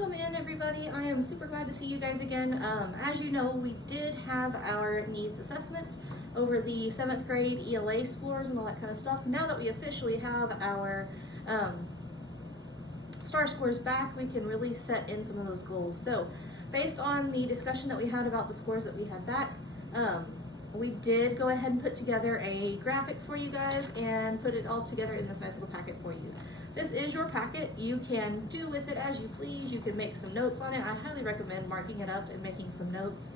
welcome in everybody. I am super glad to see you guys again. As you know, we did have our needs assessment over the 7th grade ELA scores and all that kind of stuff. Now that we officially have our STAR scores back, we can really set in some of those goals. So based on the discussion that we had about the scores that we had back, we did go ahead and put together a graphic for you guys and put it all together in this nice little packet for you. This is your packet. You can do with it as you please. You can make some notes on it. I highly recommend marking it up and making some notes.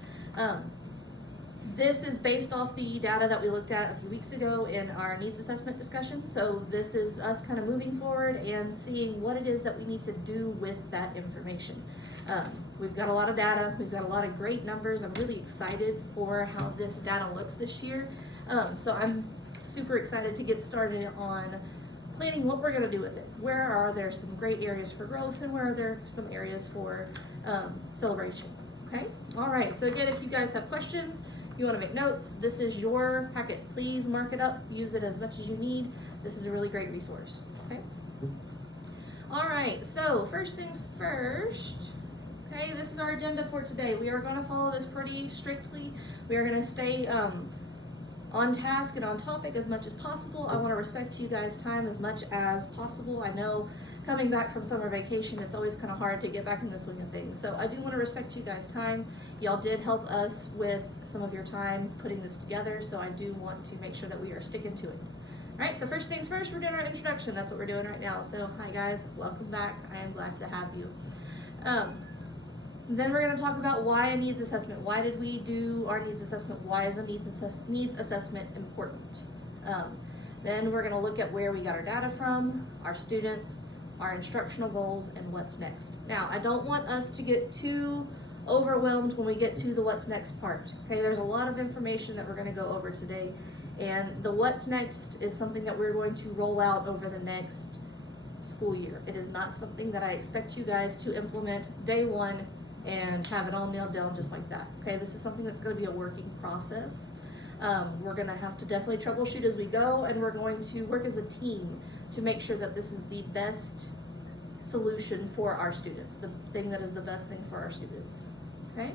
This is based off the data that we looked at a few weeks ago in our needs assessment discussion. So this is us kind of moving forward and seeing what it is that we need to do with that information. We've got a lot of data. We've got a lot of great numbers. I'm really excited for how this data looks this year. So I'm super excited to get started on planning what we're going to do with it. Where are there some great areas for growth and where are there some areas for celebration? Okay? All right. So again, if you guys have questions, you want to make notes, this is your packet. Please mark it up. Use it as much as you need. This is a really great resource. Okay? All right. So first things first. Okay, this is our agenda for today. We are going to follow this pretty strictly. We are going to stay on task and on topic as much as possible. I want to respect you guys' time as much as possible. I know coming back from summer vacation, it's always kind of hard to get back in the swing of things. So I do want to respect you guys' time. Y'all did help us with some of your time putting this together, so I do want to make sure that we are sticking to it. All right, so first things first, we're doing our introduction. That's what we're doing right now. So hi guys, welcome back. I am glad to have you. Then we're going to talk about why a needs assessment. Why did we do our needs assessment? Why is a needs assessment important? Then we're going to look at where we got our data from, our students, our instructional goals, and what's next. Now, I don't want us to get too overwhelmed when we get to the what's next part. Okay, there's a lot of information that we're going to go over today, and the what's next is something that we're going to roll out over the next school year. It is not something that I expect you guys to implement day one and have it all nailed down just like that. Okay, this is something that's going to be a working process. We're going to have to definitely troubleshoot as we go, and we're going to work as a team to make sure that this is the best solution for our students, the thing that is the best thing for our students. Okay?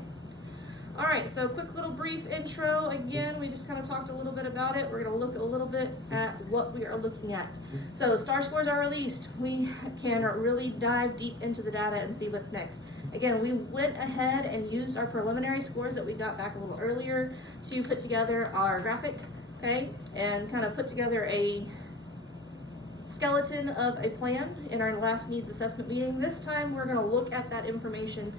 All right, so quick little brief intro. Again, we just kind of talked a little bit about it. We're going to look a little bit at what we are looking at. So STAR scores are released. We can really dive deep into the data and see what's next. Again, we went ahead and used our preliminary scores that we got back a little earlier to put together our graphic, okay, and kind of put together a skeleton of a plan in our last needs assessment meeting. This time we're going to look at that information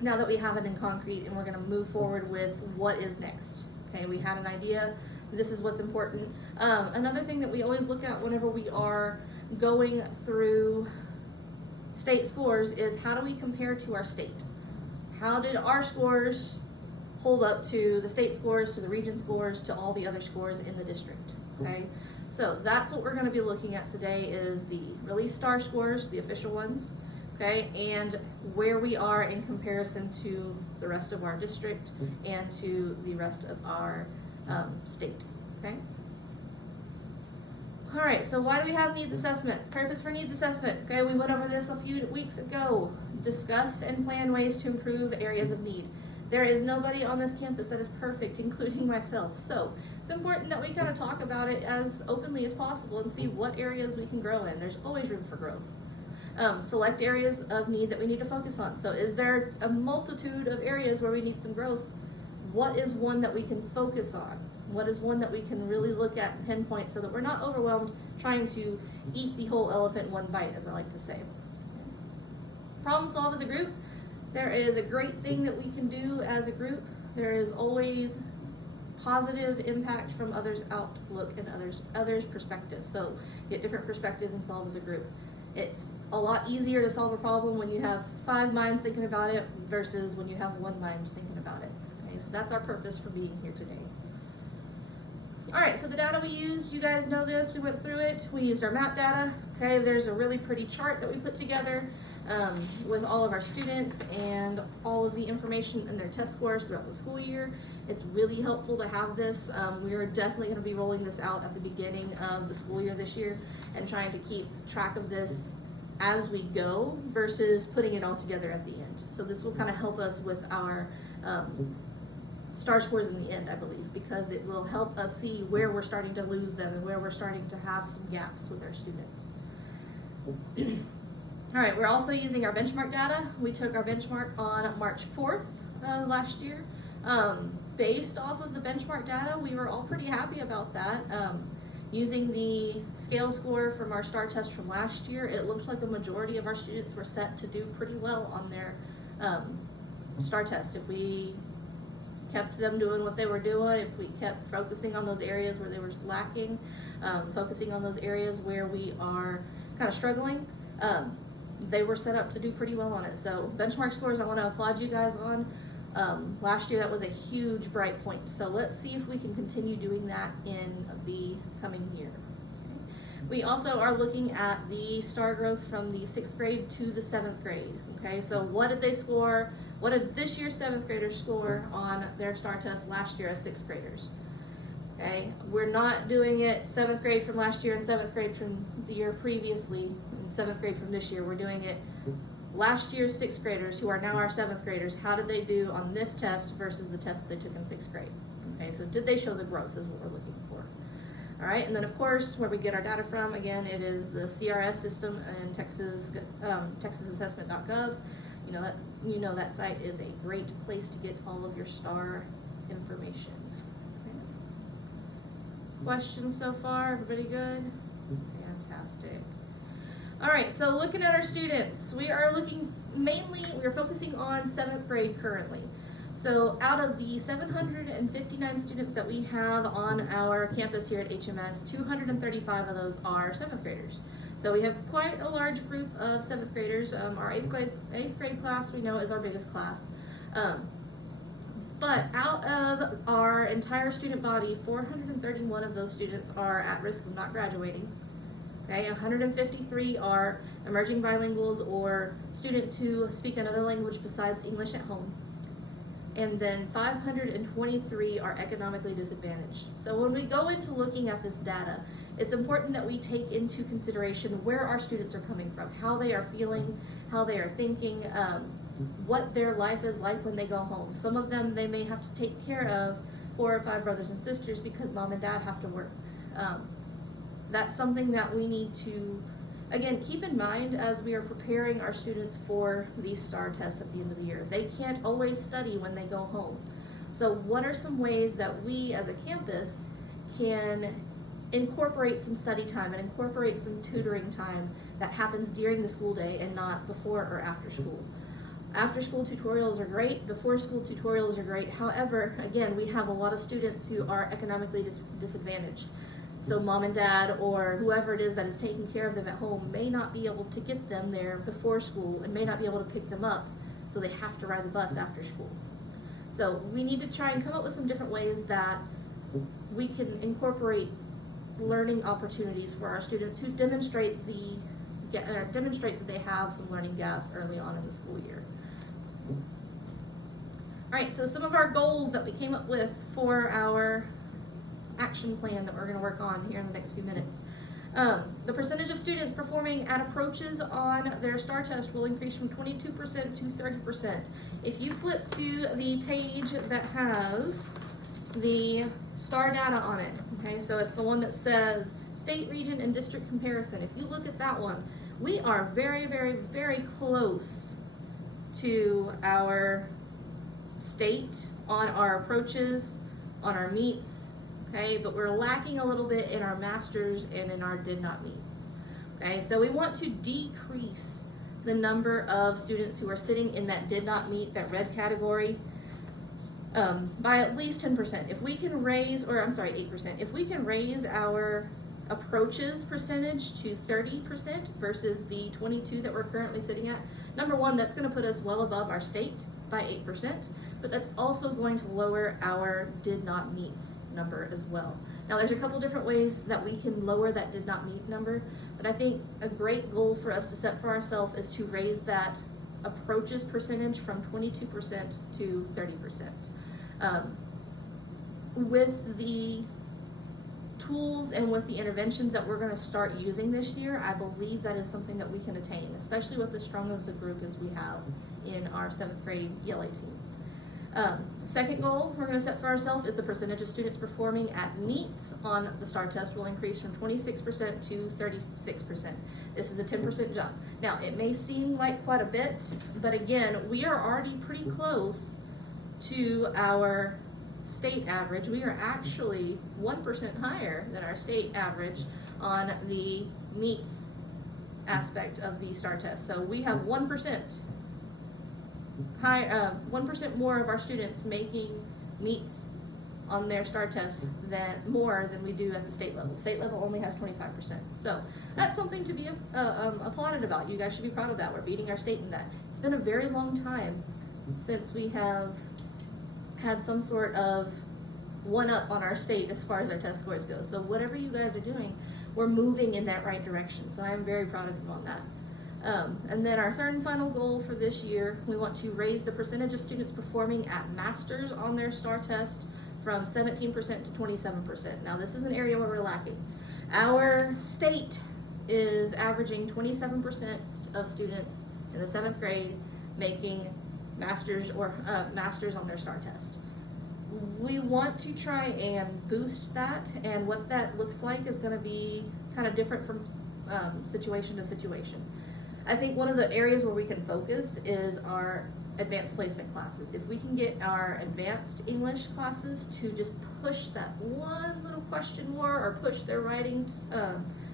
now that we have it in concrete, and we're going to move forward with what is next. Okay, we had an idea. This is what's important. Another thing that we always look at whenever we are going through state scores is how do we compare to our state? How did our scores hold up to the state scores, to the region scores, to all the other scores in the district? Okay, so that's what we're going to be looking at today is the release STAR scores, the official ones. Okay, and where we are in comparison to the rest of our district and to the rest of our state. Okay. All right, so why do we have needs assessment? Purpose for needs assessment. Okay, we went over this a few weeks ago. Discuss and plan ways to improve areas of need. There is nobody on this campus that is perfect, including myself. So it's important that we kind of talk about it as openly as possible and see what areas we can grow in. There's always room for growth. Select areas of need that we need to focus on. So is there a multitude of areas where we need some growth? What is one that we can focus on? What is one that we can really look at and pinpoint so that we're not overwhelmed trying to eat the whole elephant in one bite, as I like to say. Problem solve as a group. There is a great thing that we can do as a group. There is always positive impact from others' outlook and others' perspectives. So get different perspectives and solve as a group. It's a lot easier to solve a problem when you have 5 minds thinking about it versus when you have 1 mind thinking about it. Okay, so that's our purpose for being here today. All right, so the data we used, you guys know this, we went through it. We used our map data. Okay, there's a really pretty chart that we put together with all of our students and all of the information and their test scores throughout the school year. It's really helpful to have this. We are definitely going to be rolling this out at the beginning of the school year this year and trying to keep track of this as we go versus putting it all together at the end. So this will kind of help us with our STAR scores in the end, I believe, because it will help us see where we're starting to lose them and where we're starting to have some gaps with our students. All right, we're also using our benchmark data. We took our benchmark on March 4th last year. Based off of the benchmark data, we were all pretty happy about that. Using the scale score from our STAR test from last year, it looked like a majority of our students were set to do pretty well on their STAR test. If we kept them doing what they were doing, if we kept focusing on those areas where they were lacking, focusing on those areas where we are kind of struggling, they were set up to do pretty well on it. So benchmark scores, I want to applaud you guys on. Last year that was a huge bright point. So let's see if we can continue doing that in the coming year. Okay. We also are looking at the STAR growth from the 6th grade to the 7th grade. Okay, so what did they score? What did this year's 7th graders score on their STAR test last year as 6th graders? Okay, we're not doing it 7th grade from last year and 7th grade from the year previously and 7th grade from this year. We're doing it last year's 6th graders who are now our 7th graders. How did they do on this test versus the test that they took in 6th grade? Okay, so did they show the growth is what we're looking for. All right, and then of course, where we get our data from, again, it is the CRS system in Texas, texasassessment.gov. You know that site is a great place to get all of your STAR information. Okay. Questions so far? Everybody good? Fantastic. All right, so looking at our students, we're focusing on 7th grade currently. So out of the 759 students that we have on our campus here at HMS, 235 of those are 7th graders. So we have quite a large group of 7th graders. Our 8th grade class we know is our biggest class. But out of our entire student body, 431 of those students are at risk of not graduating. Okay, 153 are emerging bilinguals or students who speak another language besides English at home. And then 523 are economically disadvantaged. So when we go into looking at this data, it's important that we take into consideration where our students are coming from, how they are feeling, how they are thinking, what their life is like when they go home. Some of them, they may have to take care of 4 or 5 brothers and sisters because mom and dad have to work. That's something that we need to, again, keep in mind as we are preparing our students for the STAR test at the end of the year. They can't always study when they go home. So what are some ways that we as a campus can incorporate some study time and incorporate some tutoring time that happens during the school day and not before or after school? After school tutorials are great, before school tutorials are great. However, again, we have a lot of students who are economically disadvantaged. So mom and dad or whoever it is that is taking care of them at home may not be able to get them there before school and may not be able to pick them up, so they have to ride the bus after school. So we need to try and come up with some different ways that we can incorporate learning opportunities for our students who demonstrate that they have some learning gaps early on in the school year. All right, so some of our goals that we came up with for our action plan that we're going to work on here in the next few minutes. The percentage of students performing at approaches on their STAR test will increase from 22% to 30%. If you flip to the page that has the STAR data on it, okay, so it's the one that says state, region, and district comparison. If you look at that one, we are very, very, very close to our state on our approaches, on our meets, okay, but we're lacking a little bit in our masters and in our did not meets. Okay, so we want to decrease the number of students who are sitting in that did not meet, that red category, by at least 10%. If we can raise, 8%, if we can raise our approaches percentage to 30% versus the 22 that we're currently sitting at, number one, that's going to put us well above our state by 8%, but that's also going to lower our did not meets number as well. Now there's a couple different ways that we can lower that did not meet number, but I think a great goal for us to set for ourselves is to raise that approaches percentage from 22% to 30%. With the tools and with the interventions that we're going to start using this year, I believe that is something that we can attain, especially with as strong as a group as we have in our 7th grade ELA team. The second goal we're going to set for ourselves is the percentage of students performing at meets on the STAR test will increase from 26% to 36%. This is a 10% jump. Now, it may seem like quite a bit, but again, we are already pretty close to our state average. We are actually 1% higher than our state average on the meets aspect of the STAR test. So we have 1% high, 1% more of our students making meets on their STAR test more than we do at the state level. State level only has 25%. So that's something to be applauded about. You guys should be proud of that. We're beating our state in that. It's been a very long time since we have had some sort of one-up on our state as far as our test scores go. So whatever you guys are doing, we're moving in that right direction. So I am very proud of you on that. And then our third and final goal for this year, we want to raise the percentage of students performing at masters on their STAR test from 17% to 27%. Now this is an area where we're lacking. Our state is averaging 27% of students in the 7th grade making masters on their STAR test. We want to try and boost that, and what that looks like is going to be kind of different from situation to situation. I think one of the areas where we can focus is our advanced placement classes. If we can get our advanced English classes to just push that one little question more, or push their writing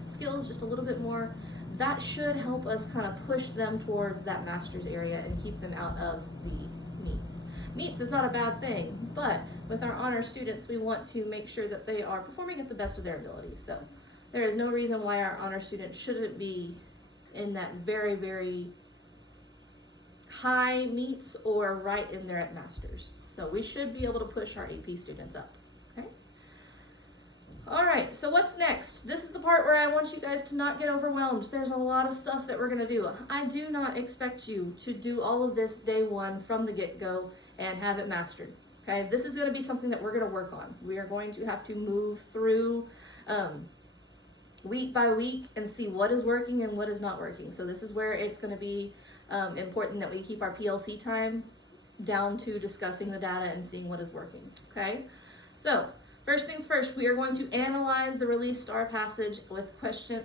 skills just a little bit more, that should help us kind of push them towards that master's area and keep them out of the meets. Meets is not a bad thing, but with our honor students, we want to make sure that they are performing at the best of their ability. So there is no reason why our honor students shouldn't be in that very, very high meets or right in there at masters. So we should be able to push our AP students up, okay? All right, so what's next? This is the part where I want you guys to not get overwhelmed. There's a lot of stuff that we're gonna do. I do not expect you to do all of this day one from the get-go and have it mastered, okay? This is gonna be something that we're gonna work on. We are going to have to move through week by week and see what is working and what is not working. So this is where it's going to be important that we keep our PLC time down to discussing the data and seeing what is working, okay? So first things first, we are going to analyze the release STAR passage with question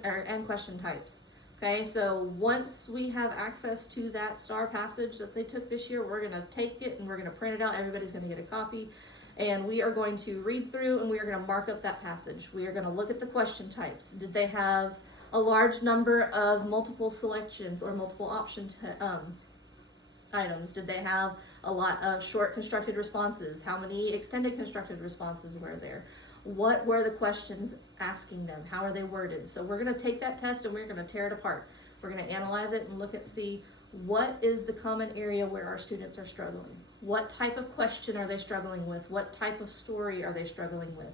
types, okay? So once we have access to that STAR passage that they took this year, we're going to take it and we're going to print it out. Everybody's going to get a copy. And we are going to read through and we are going to mark up that passage. We are going to look at the question types. Did they have a large number of multiple selections or multiple option items? Did they have a lot of short constructed responses? How many extended constructed responses were there? What were the questions asking them? How are they worded? So we're going to take that test and we're going to tear it apart. We're going to analyze it and look at see what is the common area where our students are struggling. What type of question are they struggling with? What type of story are they struggling with?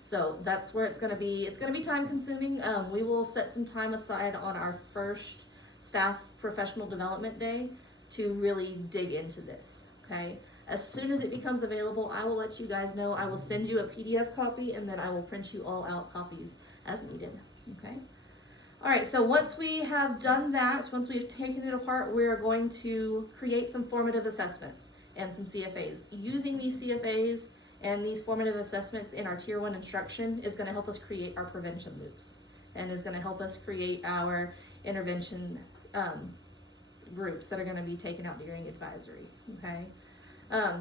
So that's where it's going to be. It's going to be time consuming. We will set some time aside on our first staff professional development day to really dig into this, okay? As soon as it becomes available, I will let you guys know. I will send you a PDF copy and then I will print you all out copies as needed, okay? All right, so once we have done that, once we've taken it apart, we're going to create some formative assessments and some CFAs. Using these CFAs and these formative assessments in our Tier 1 instruction is going to help us create our prevention loops and is going to help us create our intervention groups that are going to be taken out during advisory, okay?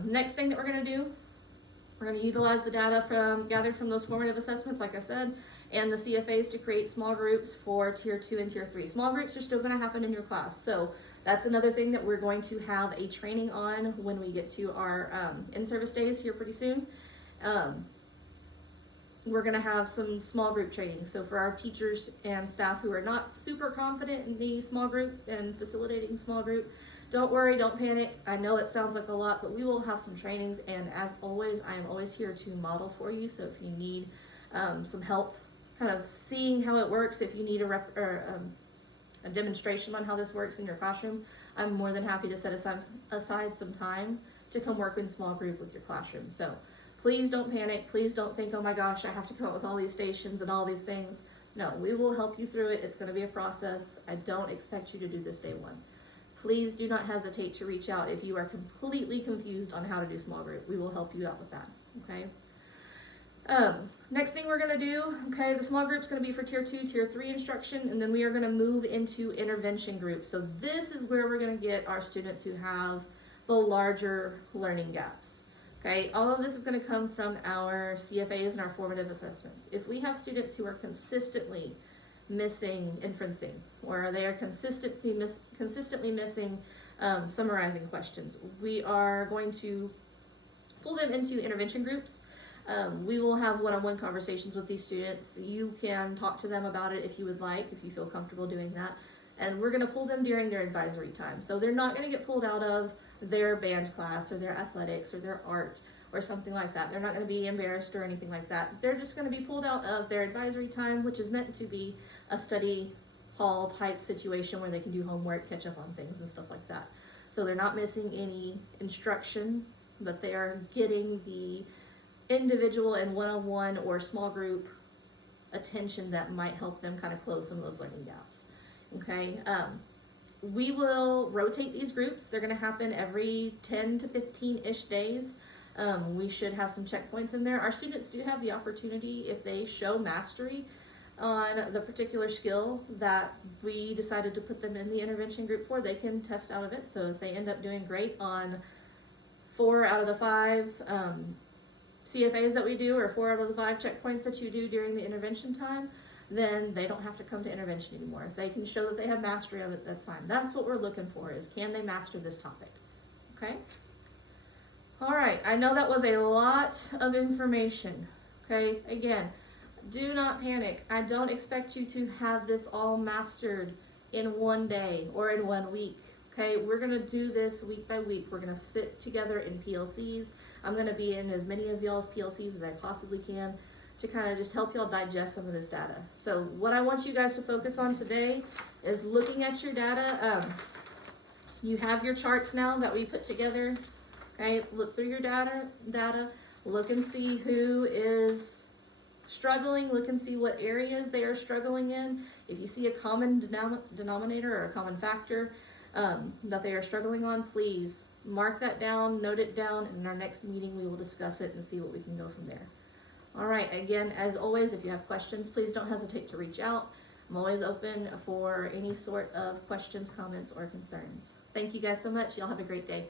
Next thing that we're going to do, we're going to utilize the data gathered from those formative assessments, like I said, and the CFAs to create small groups for Tier 2 and Tier 3. Small groups are still going to happen in your class, so that's another thing that we're going to have a training on when we get to our in-service days here pretty soon. We're going to have some small group training. So for our teachers and staff who are not super confident in the small group and facilitating small group, don't worry, don't panic. I know it sounds like a lot, but we will have some trainings, and as always, I am always here to model for you. So if you need some help kind of seeing how it works, if you need a demonstration on how this works in your classroom, I'm more than happy to set aside some time to come work in small group with your classroom. So Please don't panic. Please don't think, oh my gosh, I have to come up with all these stations and all these things. No, we will help you through it. It's going to be a process. I don't expect you to do this day one. Please do not hesitate to reach out if you are completely confused on how to do small group. We will help you out with that, okay? Next thing we're going to do, okay, the small group's going to be for tier 2, tier 3 instruction, and then we are going to move into intervention groups. So this is where we're going to get our students who have the larger learning gaps. Okay, all of this is going to come from our CFAs and our formative assessments. If we have students who are consistently missing inferencing, or they are consistently missing summarizing questions, we are going to pull them into intervention groups. We will have one-on-one conversations with these students. You can talk to them about it if you would like, if you feel comfortable doing that. And we're going to pull them during their advisory time. So they're not going to get pulled out of their band class or their athletics or their art or something like that. They're not going to be embarrassed or anything like that. They're just going to be pulled out of their advisory time, which is meant to be a study hall type situation where they can do homework, catch up on things and stuff like that. So they're not missing any instruction, but they are getting the individual and one-on-one or small group attention that might help them kind of close some of those learning gaps. Okay, we will rotate these groups. They're going to happen every 10 to 15-ish days. We should have some checkpoints in there. Our students do have the opportunity, if they show mastery on the particular skill that we decided to put them in the intervention group for, they can test out of it. So if they end up doing great on 4 out of the 5 CFAs that we do, or 4 out of the 5 checkpoints that you do during the intervention time, then they don't have to come to intervention anymore. If they can show that they have mastery of it, that's fine. That's what we're looking for, is can they master this topic? Okay? All right, I know that was a lot of information. Okay, again, do not panic. I don't expect you to have this all mastered in one day or in 1 week. Okay, we're gonna do this week by week. We're gonna sit together in PLCs. I'm gonna be in as many of y'all's PLCs as I possibly can to kind of just help y'all digest some of this data. So what I want you guys to focus on today is looking at your data. You have your charts now that we put together. Okay, look through your data, look and see who is struggling, look and see what areas they are struggling in. If you see a common denominator or a common factor that they are struggling on, please mark that down, note it down, and in our next meeting we will discuss it and see what we can go from there. All right, again, as always, if you have questions, please don't hesitate to reach out. I'm always open for any sort of questions, comments, or concerns. Thank you guys so much. Y'all have a great day.